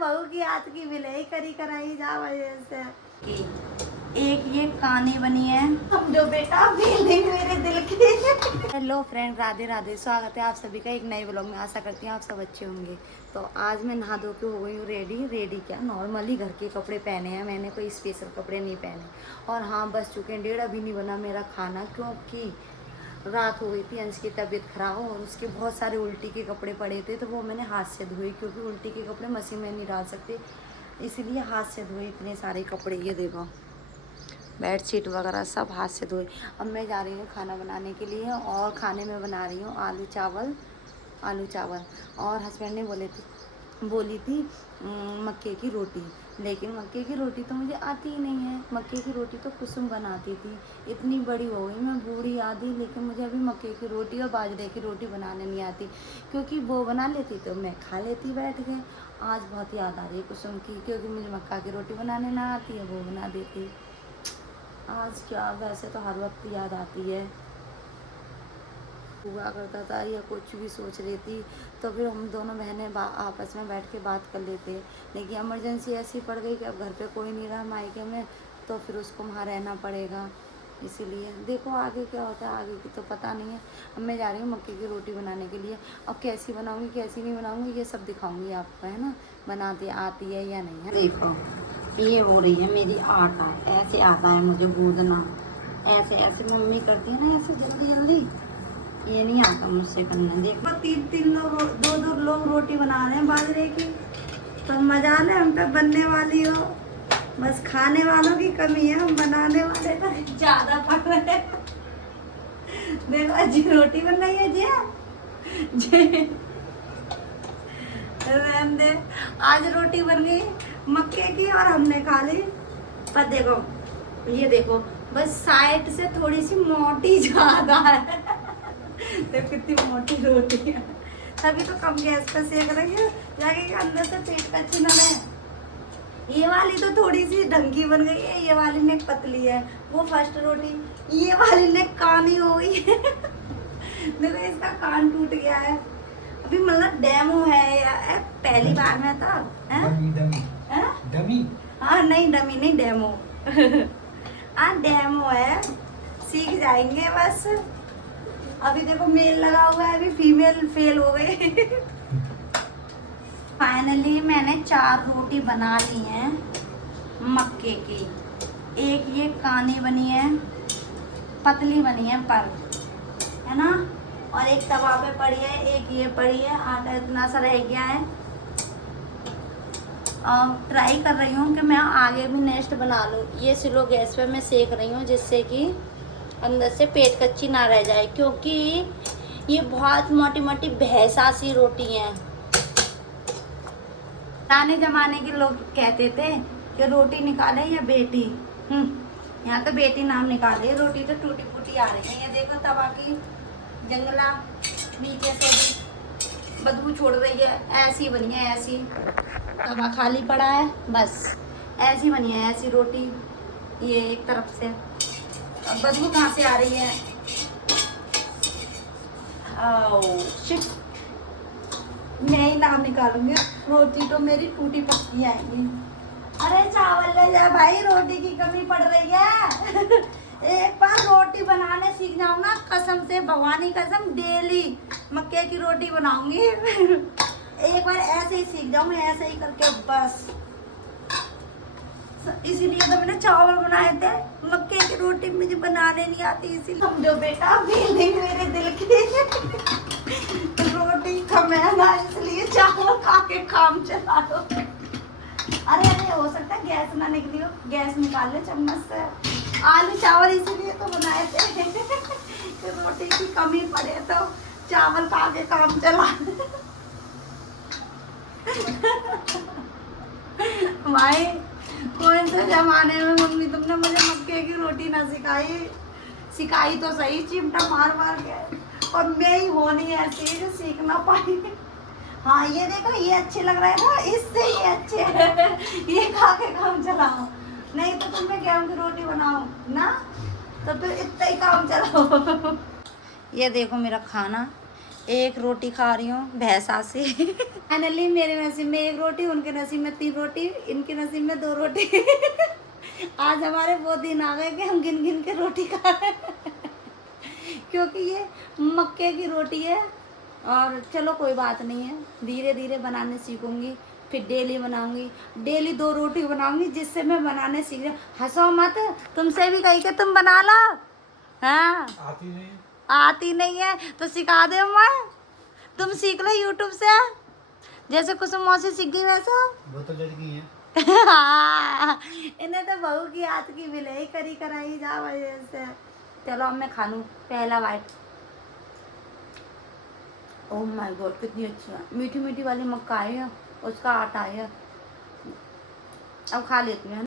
बहू की हाथ की मिले करी कराई जा वजह से कि एक ये कहानी बनी है समझो बेटा फीलिंग मेरे दिल की। हेलो फ्रेंड, राधे राधे, स्वागत है आप सभी का एक नए व्लॉग में। आशा करती हूँ आप सब अच्छे होंगे। तो आज मैं नहा धो के हो गई हूँ रेडी क्या नॉर्मली घर के कपड़े पहने हैं मैंने, कोई स्पेशल कपड़े नहीं पहने। और हाँ, बस चुके हैं 1:30, अभी नहीं बना मेरा खाना क्योंकि रात हो गई थी, अंश की तबीयत खराब और उसके बहुत सारे उल्टी के कपड़े पड़े थे तो वो मैंने हाथ से धोए क्योंकि उल्टी के कपड़े मशीन में नहीं डाल सकते, इसलिए हाथ से धोए इतने सारे कपड़े। ये देखो बेडशीट वगैरह सब हाथ से धोए। अब मैं जा रही हूँ खाना बनाने के लिए और खाने में बना रही हूँ आलू चावल। और हस्बैंड ने बोली थी मक्के की रोटी, लेकिन मक्के की रोटी तो मुझे आती ही नहीं है। मक्के की रोटी तो कुसुम बनाती थी, इतनी बड़ी हो गई मैं बूढ़ी आदि, लेकिन मुझे अभी मक्के की रोटी और बाजरे की रोटी बनाने नहीं आती क्योंकि वो बना लेती तो मैं खा लेती बैठ के। आज बहुत याद आ रही है कुसुम की क्योंकि मुझे मक्का की रोटी बनाने ना आती है, वो बना देती। आज क्या, वैसे तो हर वक्त याद आती है, हुआ करता था या कुछ भी सोच रही थी तो फिर हम दोनों बहनें आपस में बैठ के बात कर लेते। लेकिन इमरजेंसी ऐसी पड़ गई कि अब घर पे कोई नहीं रहा मायके में, तो फिर उसको वहाँ रहना पड़ेगा। इसीलिए देखो आगे क्या होता है, आगे की तो पता नहीं है। अब मैं जा रही हूँ मक्के की रोटी बनाने के लिए। अब कैसी बनाऊँगी कैसी नहीं बनाऊँगी ये सब दिखाऊँगी आपको, है ना, बनाती आती है या नहीं है। देखो ये हो रही है मेरी आटा, ऐसे आता है मुझे गूंदना, ऐसे ऐसे मम्मी करती है ना, ऐसे जल्दी जल्दी, ये नहीं आता मुझसे करना। देखो तीन लोग, दो लोग रोटी बना रहे हैं बाजरे की, तो मजा ले हम पे बनने वाली हो। बस खाने वालों की कमी है, हम बनाने वाले तो ज्यादा पड़ रहे हैं। देखो अजी रोटी बन रही है जी रहने दे। आज रोटी बन गई मक्के की और हमने खा ली। पर देखो ये देखो बस साइड से थोड़ी सी मोटी ज्यादा है। देखो कितनी मोटी रोटी है, तभी तो कम गैस पे सेक रही है जाके अंदर से पेट का चिन्ह है। ये वाली तो थोड़ी सी ढंगी बन गई है, ये वाली ने पतली है, वो फर्स्ट रोटी, ये वाली ने कानी हो गई है। देखो इसका कान टूट गया है। अभी मतलब डेमो है या पहली बार में था डमी। हाँ नहीं डमी नहीं, डेमो। हाँ डेमो है, सीख जाएंगे बस। अभी देखो मेल लगा हुआ है, अभी फीमेल फेल हो गई। फाइनली मैंने 4 रोटी बना ली हैं मक्के की। एक ये कानी बनी है, पतली बनी है पर, है ना, और एक तवा पे पड़ी है, एक ये पड़ी है। आटा इतना सा रह गया है। ट्राई कर रही हूँ कि मैं आगे भी नेक्स्ट बना लूँ। ये स्लो गैस पे मैं सेक रही हूँ जिससे कि अंदर से पेट कच्ची ना रह जाए, क्योंकि ये बहुत मोटी मोटी भैंसा सी रोटी हैं। पुराने जमाने के लोग कहते थे कि रोटी निकाले या बेटी, यहाँ तो बेटी नाम निकाले, रोटी तो टूटी फूटी आ रही है। ये देखो तवा की जंगला नीचे से बदबू छोड़ रही है, ऐसी बनी है, ऐसी तवा खाली पड़ा है, बस ऐसी बनी है, ऐसी रोटी। ये एक तरफ से अब बदबू कहाँ से आ रही है, शिट, मैं ही नाम निकालूंगी, रोटी तो मेरी टूटी पक्की आएगी। अरे चावल ले जा भाई, रोटी की कमी पड़ रही है। एक बार रोटी बनाने सीख जाऊँ ना, कसम से भगवानी कसम डेली मक्के की रोटी बनाऊंगी। एक बार ऐसे ही सीख जाऊँ मैं, ऐसे ही करके बस। इसीलिए तो मैंने चावल बनाए थे, मक्के की रोटी मुझे बनाने नहीं आती, इसीलिए समझो बेटा फीलिंग मेरे दिल की। रोटी कमाना इसलिए चावल खा के काम चला दो। अरे अरे हो सकता है गैस ना निकली हो, गैस निकाल ले चम्मच से। आलू चावल इसलिए तो बनाए थे कि रोटी की कमी पड़े तो चावल खा के काम चला। भाई कौन से जमाने में मम्मी तुमने मुझे मक्के की रोटी ना सिखाई तो सही, चिमटा मार मार के, और मैं ही होनी ऐसी जो सीख ना पाई। हाँ ये देखो ये अच्छे लग रहे हैं ना, इससे ये अच्छे है। ये खा के काम चलाओ, नहीं तो तुम्हें गेहूं की रोटी बनाओ ना, तो फिर इतना ही काम चलाओ। ये देखो मेरा खाना, एक रोटी खा रही हूँ भैंसा से। फाइनली मेरे नसीब में एक रोटी, उनके नसीब में 3 रोटी, इनके नसीब में 2 रोटी। आज हमारे वो दिन आ गए कि हम गिन गिन के रोटी खा रहे हैं। क्योंकि ये मक्के की रोटी है। और चलो कोई बात नहीं है, धीरे धीरे बनाने सीखूंगी, फिर डेली बनाऊंगी, डेली 2 रोटी बनाऊंगी, जिससे मैं बनाने सीख जाऊँ। हंसो मत, तुमसे भी कही कि तुम बना लो। हाँ आती नहीं है तो सिखा दे मैं, तुम सीख लो यूट्यूब से, जैसे कुसुम मौसी सीख गई वैसा। वो तो लड़की है। हाँ, इन्हें तो बहू की हाथ की बिलाई करी कराई जा वजह से। चलो अब मैं खा लूँ पहला बाइट। ओह माय गॉड कितनी अच्छी है, मीठी मीठी वाली मक्का है, उसका आटा है। अब खा लेती हूँ।